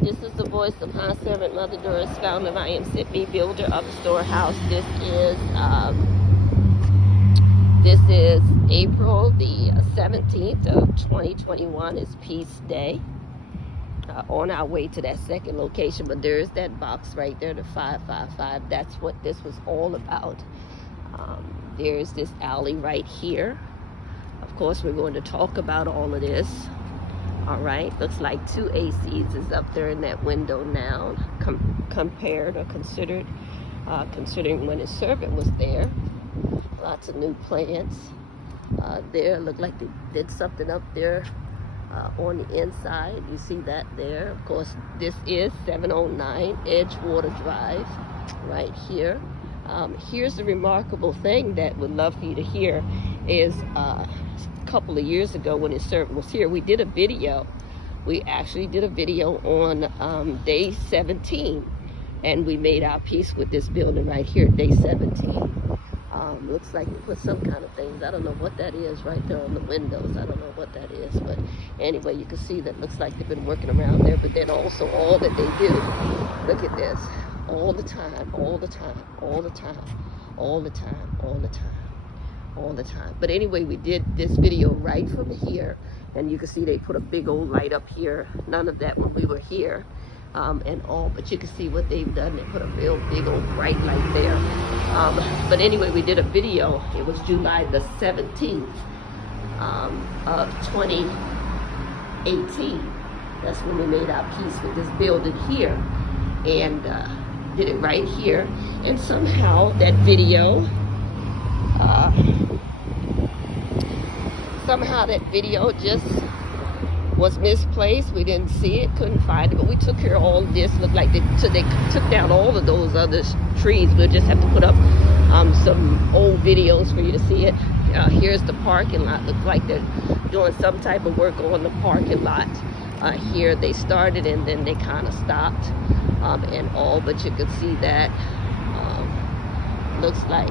This is the voice of High Servant Mother Doris, founder I am Sydney, builder of the storehouse. This is April the 17th of 2021. It's Peace Day. On our way to that second location, but there's that box right there, the 555. That's what this was all about. There's this alley right here. Of course, we're going to talk about all of this. All right, looks like 2 ACs is up there in that window now, compared or considered, considering when his servant was there. Lots of new plants there. Look like they did something up there on the inside. You see that there. Of course, this is 709 Edgewater Drive right here. Here's the remarkable thing that would love for you to hear is a couple of years ago when his servant was here, we did a video. We actually did a video on day 17, and we made our peace with this building right here, day 17. Looks like we put some kind of things. I don't know what that is right there on the windows. I don't know what that is, but anyway, you can see that looks like they've been working around there, but then also all that they do, look at this, all the time, all the time, all the time, all the time, all the time, all the time. But anyway, we did this video right from here, and you can see they put a big old light up here. None of that when we were here. And all, but you can see what they've done. They put a real big old bright light there. But anyway, we did a video. It was July the 17th of 2018. That's when we made our peace with this building here, and did it right here. And somehow that video, just was misplaced. We didn't see it, couldn't find it, but we took care of all of this. Looked like they took down all of those other trees. We'll just have to put up some old videos for you to see it. Here's the parking lot. Looks like they're doing some type of work on the parking lot. Here they started and then they kind of stopped and all, but you can see that looks like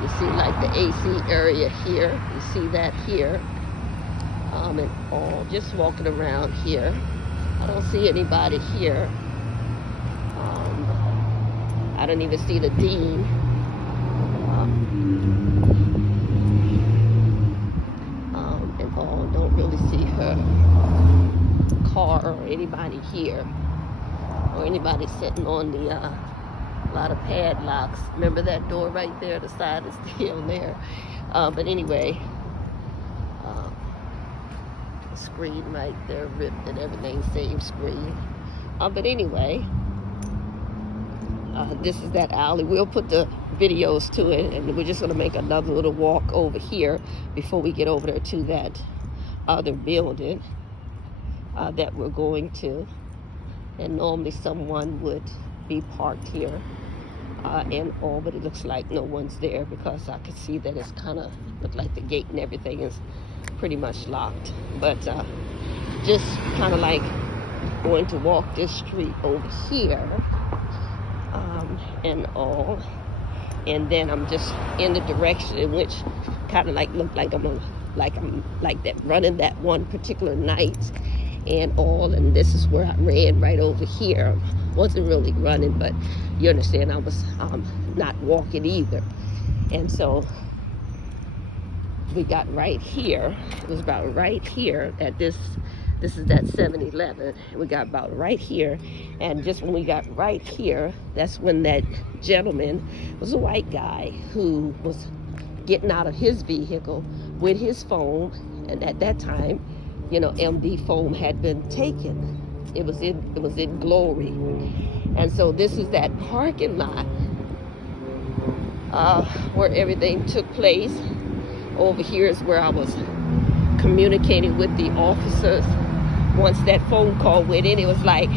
you see like the AC area here. You see that here. And all, just walking around here. I don't see anybody here. I don't even see the dean. And all, don't really see her car or anybody here. Or anybody sitting on the a lot of padlocks. Remember that door right there? The side is still there. But anyway, screen right there, ripped and everything, same screen. But anyway, this is that alley. We'll put the videos to it, and we're just going to make another little walk over here before we get over there to that other building that we're going to. And normally someone would be parked here and all, but it looks like no one's there because I can see that it's kind of look like the gate and everything is pretty much locked. But just kind of like going to walk this street over here and all, and then I'm just in the direction in which kind of like look like I'm like that running that one particular night and all, and this is where I ran right over here. Wasn't really running, but you understand I was not walking either. And so we got right here. It was about right here at this is that 7-Eleven. We got about right here, and just when we got right here, that's when that gentleman was a white guy who was getting out of his vehicle with his phone, and at that time, you know, MD phone had been taken. It was in glory. And so this is that parking lot where everything took place. Over here is where I was communicating with the officers. Once that phone call went in, it was like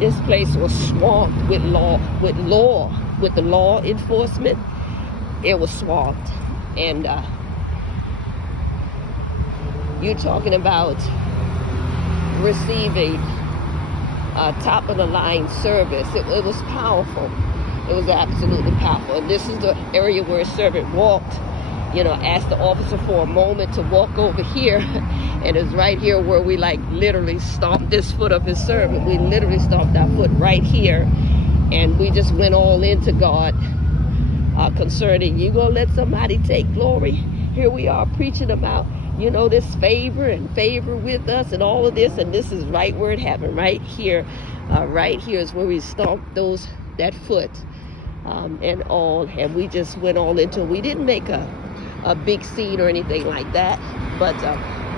this place was swamped with the law enforcement. It was swamped. And you're talking about receiving top of the line service. It was powerful. It was absolutely powerful. And this is the area where a servant walked asked the officer for a moment to walk over here. And it's right here where we like literally stomped this foot of his servant. We literally stomped our foot right here. And we just went all into God concerning, you gonna let somebody take glory? Here we are preaching about, this favor and favor with us and all of this. And this is right where it happened, right here. Right here is where we stomped that foot and all. And we just went all into it. We didn't make a big scene or anything like that, but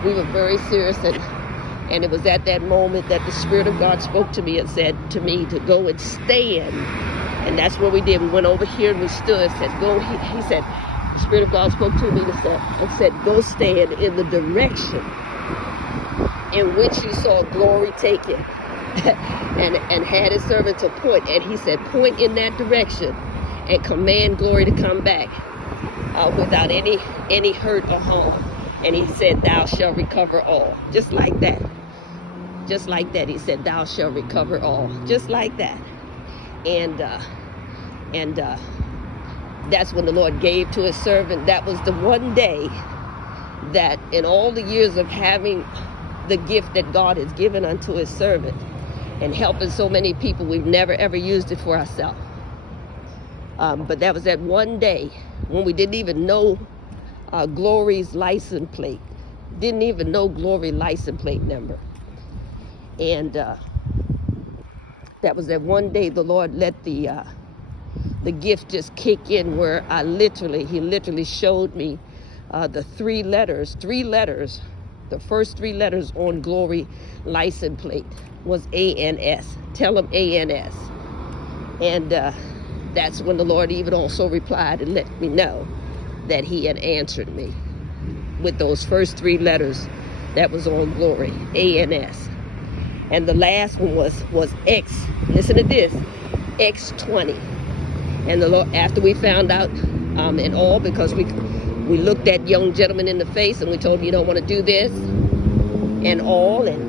we were very serious, and it was at that moment that the Spirit of God spoke to me and said to me to go and stand. And that's what we did. We went over here and we stood and said, go. He said, the Spirit of God spoke to me and said, go stand in the direction in which you saw glory taken. and had his servant to point. And he said, point in that direction and command glory to come back. Without any hurt or harm. And he said, thou shalt recover all. Just like that. Just like that. He said, thou shalt recover all. Just like that. And that's when the Lord gave to his servant. That was the one day that in all the years of having the gift that God has given unto his servant and helping so many people, we've never ever used it for ourselves. But that was that one day when we didn't even know Glory's license plate. Didn't even know Glory license plate number. And that was that one day the Lord let the gift just kick in, where he literally showed me the three letters. The first three letters on Glory license plate was ANS. Tell them ANS. And that's when the Lord even also replied and let me know that he had answered me with those first three letters that was on Glory, ANS. And the last one was X. Listen to this, X20. And the Lord, after we found out and all, because we looked that young gentleman in the face and we told him, you don't want to do this and all. And,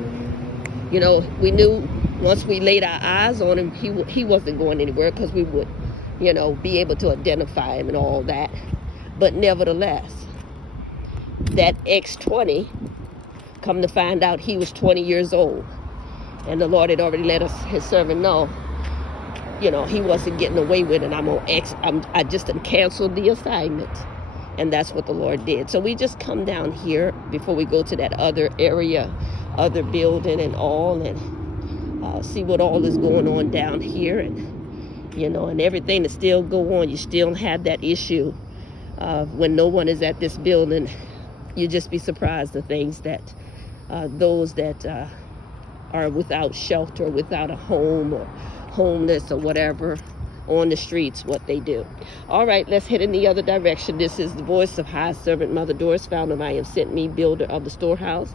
we knew once we laid our eyes on him, he wasn't going anywhere, because we would, be able to identify him and all that. But nevertheless, that X20, come to find out he was 20 years old. And the Lord had already let his servant know, he wasn't getting away with it. I just canceled the assignment. And that's what the Lord did. So we just come down here before we go to that other area, other building and all, and see what all is going on down here. And, and everything that still go on. You still have that issue when no one is at this building. You just be surprised the things that those that are without shelter, without a home, or homeless or whatever, on the streets, what they do. All right, let's head in the other direction. This is the voice of High Servant Mother Doris, founder of I Am Sent Me, builder of the storehouse.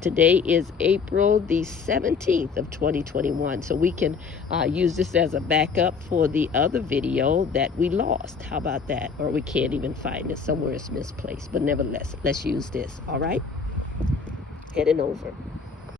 Today is April the 17th of 2021. So we can use this as a backup for the other video that we lost. How about that? Or we can't even find it. Somewhere it's misplaced. But nevertheless, let's use this. All right? Heading over.